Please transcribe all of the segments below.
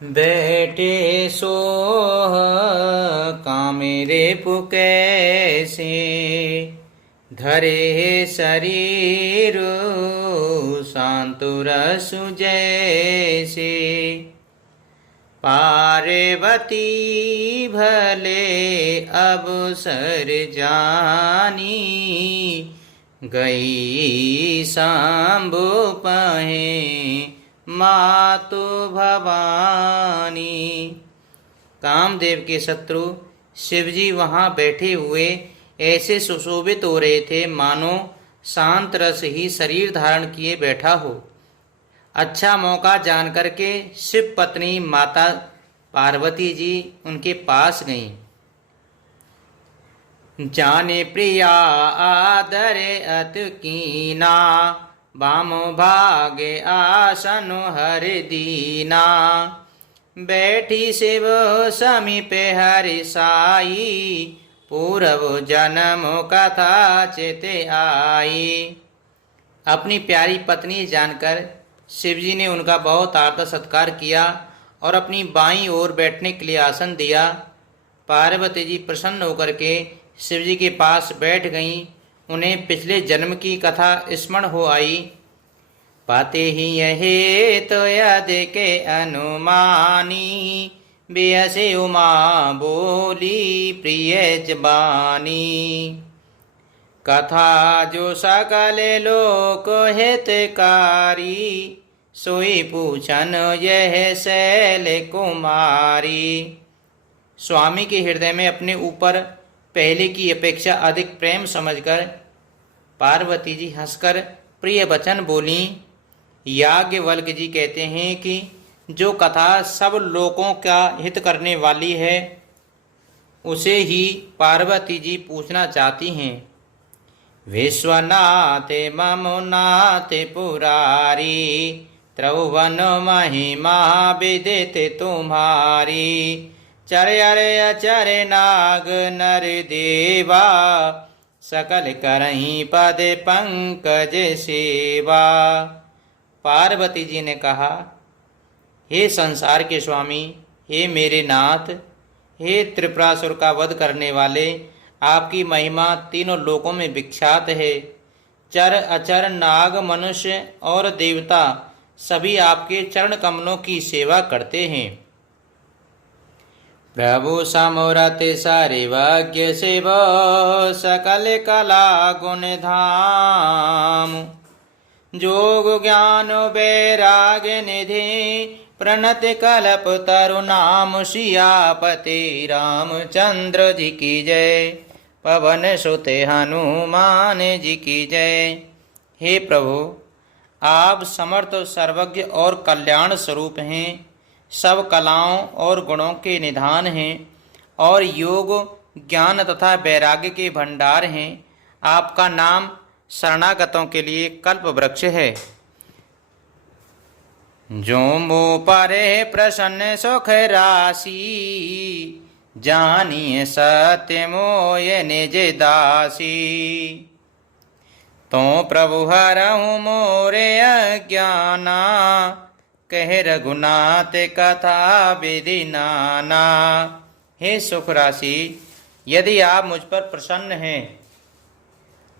बैठे सोह कामेरे पुकैसे, धरे शरीर शांतुरसु जैसे। पार्वती भले अवसर जानी, गई शंभु पहें मातु भवानी। कामदेव के शत्रु शिवजी वहां बैठे हुए ऐसे सुशोभित हो रहे थे मानो शांत रस ही शरीर धारण किए बैठा हो। अच्छा मौका जान करके शिव पत्नी माता पार्वती जी उनके पास गईं। जाने प्रिया आदरे अति कीना, बामो भागे आसन हर दीना। बैठी शिव समीपे हरि साई, पूर्व जन्म कथा चेते आई। अपनी प्यारी पत्नी जानकर शिवजी ने उनका बहुत आदर सत्कार किया और अपनी बाईं ओर बैठने के लिए आसन दिया। पार्वती जी प्रसन्न होकर के शिवजी के पास बैठ गईं। उन्हें पिछले जन्म की कथा स्मरण हो आई। पाते ही यहे तो यद के अनुमानी, बेहसे उमा बोली प्रिय जबानी। कथा जो सकल लोक हितकारी, सोई पूछन यह शैल कुमारी। स्वामी के हृदय में अपने ऊपर पहले की अपेक्षा अधिक प्रेम समझकर पार्वती जी हंसकर प्रिय वचन बोली। याज्ञवल्क जी कहते हैं कि जो कथा सब लोगों का हित करने वाली है उसे ही पार्वती जी पूछना चाहती हैं। विश्वनाथ ममुनाथ पुरारी, त्रिभुवन महिमा विदित तुम्हारी। चरे अरे अचरे नाग नर देवा, सकल करहीं पद पंकज सेवा। पार्वती जी ने कहा, हे संसार के स्वामी, हे मेरे नाथ, हे त्रिपुरासुर का वध करने वाले, आपकी महिमा तीनों लोकों में विख्यात है। चर अचर नाग मनुष्य और देवता सभी आपके चरण कमलों की सेवा करते हैं। प्रभु समरति सर्वज्ञ शिव, सकल कला गुण धाम। जोग ज्ञान वैराग्य निधि, प्रणति कल्प तरु नाम। सियापति रामचंद्र जी की जय, पवन सुत हनुमान जी की जय। हे प्रभु, आप समर्थ सर्वज्ञ और कल्याण स्वरूप हैं, सब कलाओं और गुणों के निधान हैं और योग ज्ञान तथा वैराग्य के भंडार हैं। आपका नाम शरणागतों के लिए कल्प वृक्ष है। जो मो परे प्रसन्न सुख राशि, जानिए सत्य मोय निज दासी। तो प्रभु हरहु मोरे अज्ञाना, कह रघुनाथ कथा विधि नाना। हे सुख राशि, यदि आप मुझ पर प्रसन्न हैं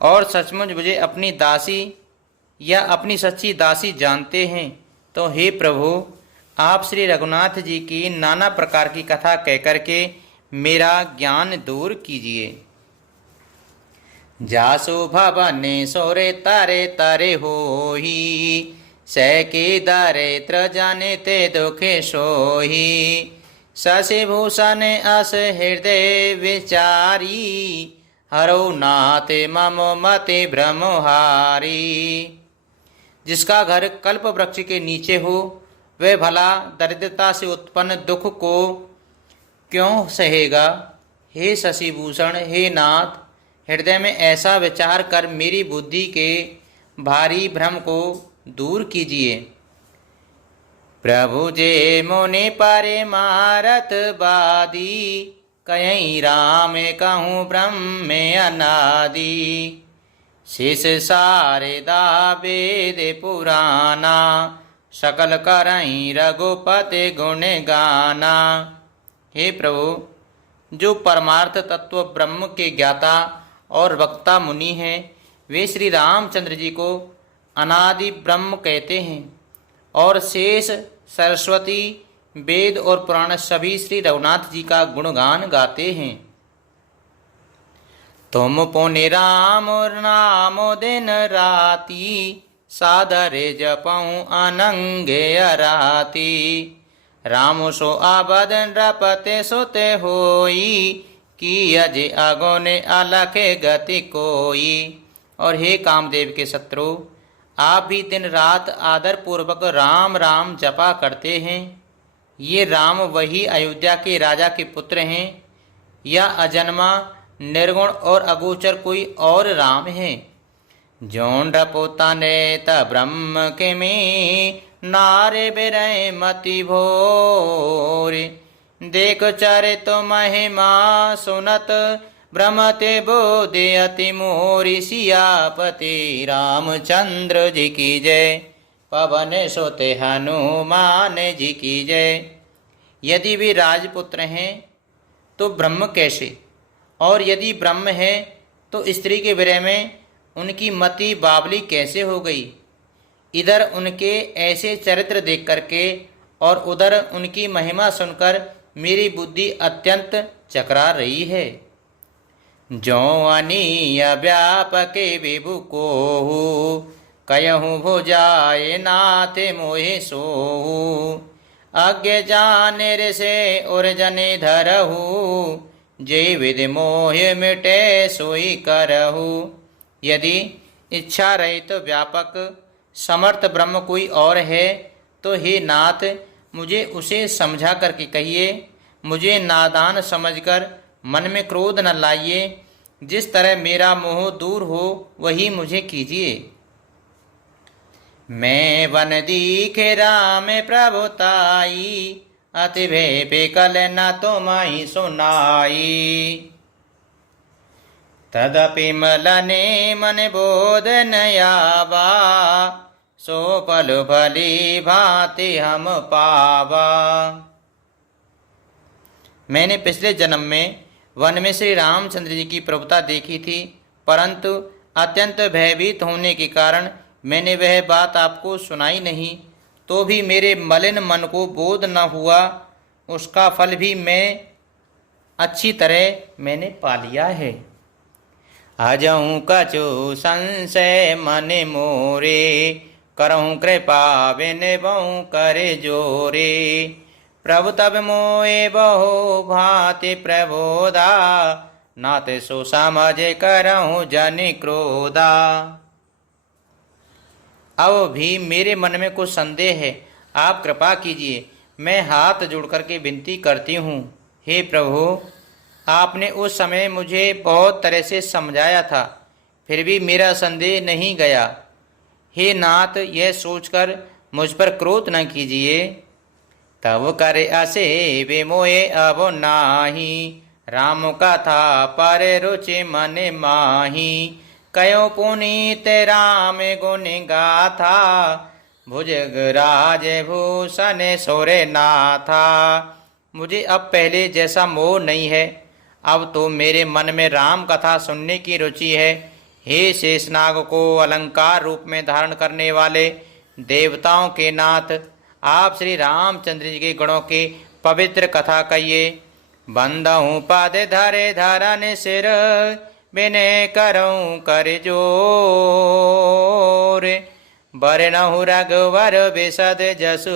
और सचमुच मुझे अपनी दासी या अपनी सच्ची दासी जानते हैं, तो हे प्रभु, आप श्री रघुनाथ जी की नाना प्रकार की कथा कहकर के मेरा ज्ञान दूर कीजिए। जासु भवने सोरे तारे तारे होही, सैके दारिद्र जाने ते दुखे सोही। शशि भूषण अस हृदय विचारी, हरो नाथ मम मति भ्रमहारी। जिसका घर कल्प वृक्ष के नीचे हो, वह भला दरिद्रता से उत्पन्न दुख को क्यों सहेगा। हे शशिभूषण, हे नाथ, हृदय में ऐसा विचार कर मेरी बुद्धि के भारी भ्रम को दूर कीजिए। प्रभु जे मुनि परे मारत बादी, कहीं राम कहूँ ब्रह्म अनादि। शेष सारदा वेद पुराना, सकल करहीं रघुपति गुण गाना। हे प्रभु, जो परमार्थ तत्व ब्रह्म के ज्ञाता और वक्ता मुनि हैं, वे श्री रामचंद्र जी को अनादि ब्रह्म कहते हैं और शेष, सरस्वती, वेद और पुराण सभी श्री रघुनाथ जी का गुणगान गाते हैं। तुम पुनि राम नाम दिन राती, सादरे जपऊँ अनंगे अराती। राम सो आबद नृपते सुते होई, की अज अगुन अलखे गति कोई। और हे कामदेव के शत्रु, आप भी दिन रात आदर पूर्वक राम राम जपा करते हैं। ये राम वही अयोध्या के राजा के पुत्र हैं या अजन्मा, निर्गुण और अगोचर कोई और राम है? जोंड पोताने त ब्रह्म के में, नारे बिरय मति भोर। देख चरित महिमा सुनत, भ्रमते बोधे अति मोरी। सियापति रामचंद्र जी की जय, पवन सोते हनुमान जी की जय। यदि वे राजपुत्र हैं तो ब्रह्म कैसे, और यदि ब्रह्म है तो स्त्री के विरह में उनकी मति बावली कैसे हो गई? इधर उनके ऐसे चरित्र देख करके और उधर उनकी महिमा सुनकर मेरी बुद्धि अत्यंत चकरा रही है। जो अनीय व्यापके विभु कोहु, कयहूँ भुजाए नाथे मोहे सोहु। अज्ञ जाने से और जने धरहु, जय विधि मोह मिटे सोई करहु। यदि इच्छा रहित तो व्यापक समर्थ ब्रह्म कोई और है तो हे नाथ, मुझे उसे समझा करके कहिए। मुझे नादान समझकर मन में क्रोध न लाइए। जिस तरह मेरा मोह दूर हो वही मुझे कीजिए। मैं वन दीखे राम प्रभुताई, अति भय बेकल न तुमहि सुनाई। तदपि मलने मन बोध न आवा, सो पल भली भांति हम पावा। मैंने पिछले जन्म में वन में श्री रामचंद्र जी की प्रभुता देखी थी, परंतु अत्यंत भयभीत होने के कारण मैंने वह बात आपको सुनाई नहीं। तो भी मेरे मलिन मन को बोध न हुआ, उसका फल भी मैं अच्छी तरह मैंने पा लिया है। अजहूँ कछु संशय मन मोरे, करहूँ कृपा विनबहूँ करे जोरे। प्रभु तब मोए बहु भांति प्रबोधा, नाथ सो समझ करहूँ जन क्रोधा। अब भी मेरे मन में कुछ संदेह है, आप कृपा कीजिए। मैं हाथ जोड़ करके विनती करती हूँ। हे प्रभु, आपने उस समय मुझे बहुत तरह से समझाया था, फिर भी मेरा संदेह नहीं गया। हे नाथ, यह सोचकर मुझ पर क्रोध न कीजिए। तब करे असे वे मोए अब नाही, राम कथा पर रुचि मन माही। कयो पुनीत राम गुण गाथा, भुजग राज भूषण सोरे नाथा। मुझे अब पहले जैसा मोह नहीं है, अब तो मेरे मन में राम कथा सुनने की रुचि है। हे शेषनाग को अलंकार रूप में धारण करने वाले देवताओं के नाथ, आप श्री रामचंद्र जी के गुणों की पवित्र कथा कहिए। बंदहूँ पद धरे धरन सिर, बिने करऊँ कर जोर। बरनहु रघुवर बिशद जसु,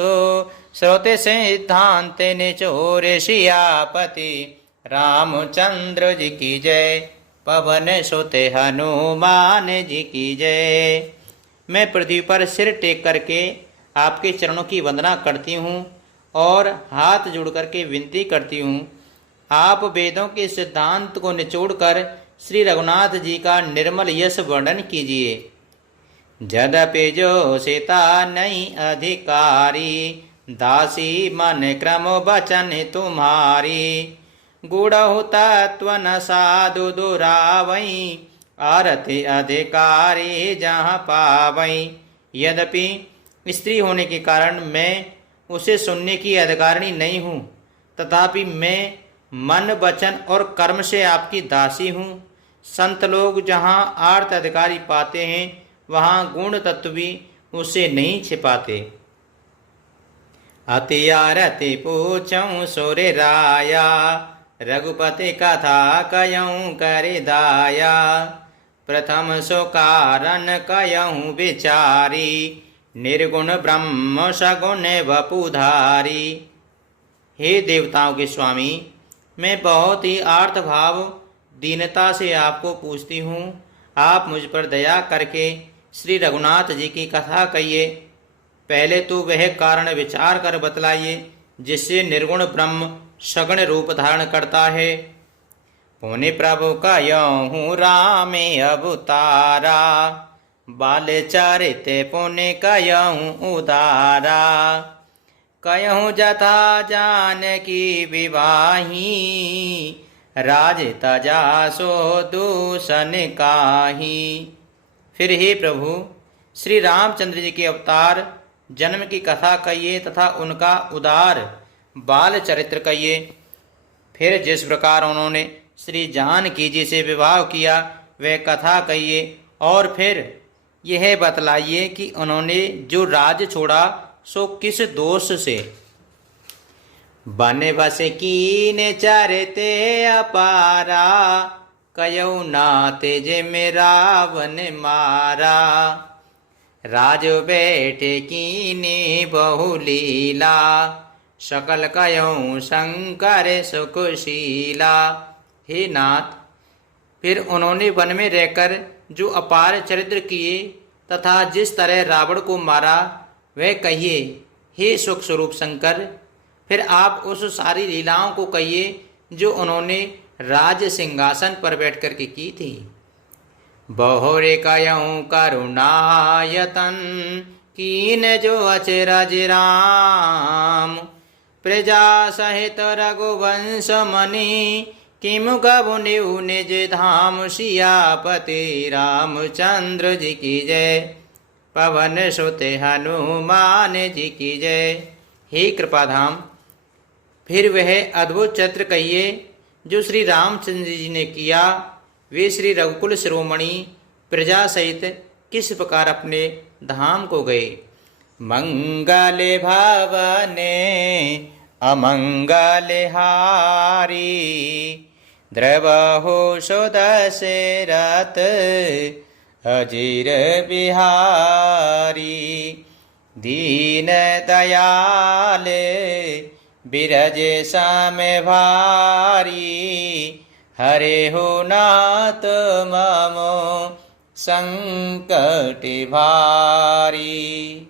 श्रुति सिद्धांत निचोर। सियापति रामचंद्र जी की जय, पवन सुत हनुमान जी की जय। मैं पृथ्वी पर सिर टेक करके आपके चरणों की वंदना करती हूँ और हाथ जोड़ करके विनती करती हूँ। आप वेदों के सिद्धांत को निचोड़कर श्री रघुनाथ जी का निर्मल यश वर्णन कीजिए। जदपि जो सीता नहीं अधिकारी, दासी मन क्रम बचन तुम्हारी। गुड़हु तत्व न साधु दुरावई, आरति अधिकारी जहाँ पावई। यद्यपि स्त्री होने के कारण मैं उसे सुनने की अधिकारिणी नहीं हूँ, तथापि मैं मन वचन और कर्म से आपकी दासी हूँ। संत लोग जहाँ आर्त अधिकारी पाते हैं, वहाँ गुण तत्व भी उसे नहीं छिपाते। अति आरति पूछऊँ सुर राया, रघुपति कथा कयऊँ कर दाया। प्रथम सो कारण कयऊँ विचारी, निर्गुण ब्रह्म सगुण वपुधारी। हे देवताओं के स्वामी, मैं बहुत ही आर्त भाव दीनता से आपको पूछती हूँ। आप मुझ पर दया करके श्री रघुनाथ जी की कथा कहिए। पहले तो वह कारण विचार कर बतलाइए जिससे निर्गुण ब्रह्म सगुण रूप धारण करता है। पुनि प्रभु कयहूँ रामे अवतारा, बाल चरित पुनि कयहूँ उदारा। कयहूँ जथा जानकी विवाही, राज तजा सो दूषण काहि। फिर हे प्रभु, श्री रामचंद्र जी के अवतार जन्म की कथा कहिए तथा उनका उदार बाल चरित्र कहिए। फिर जिस प्रकार उन्होंने श्री जानकी जी से विवाह किया वह कथा कहिए। और फिर यह बतलाइए कि उन्होंने जो राज्य छोड़ा सो किस दोष से। बन बस कीन चरते अपारा, कयऊ नाते जे में रावण मारा। राज बैठे कीने बहुलीला, सकल कयऊ शंकर सुखशीला। हे नाथ, फिर उन्होंने वन में रहकर जो अपार चरित्र किए तथा जिस तरह रावण को मारा वह कहिए। हे सुख स्वरूप शंकर, फिर आप उस सारी लीलाओं को कहिए जो उन्होंने राज सिंहासन पर बैठ कर के की थी। बहुरे कयऊँ करुणायतन, कीन जो अचरज राम। प्रजा सहित रघुवंश मणि, किमु कबु निउ निज धाम। सियापति रामचंद्र जी की जय, पवन सुत हनुमान जी की जय। हे कृपाधाम, फिर वह अद्भुत चरित्र कहिए जो श्री रामचंद्र जी ने किया। वे श्री रघुकुल शिरोमणि प्रजा सहित किस प्रकार अपने धाम को गए। मंगल भवने अमंगल हारी, द्रवहु सुदशरथ अजीर बिहारी। दीन दयाल बिरज सम भारी, हरेहु नाथ मम संकट भारी।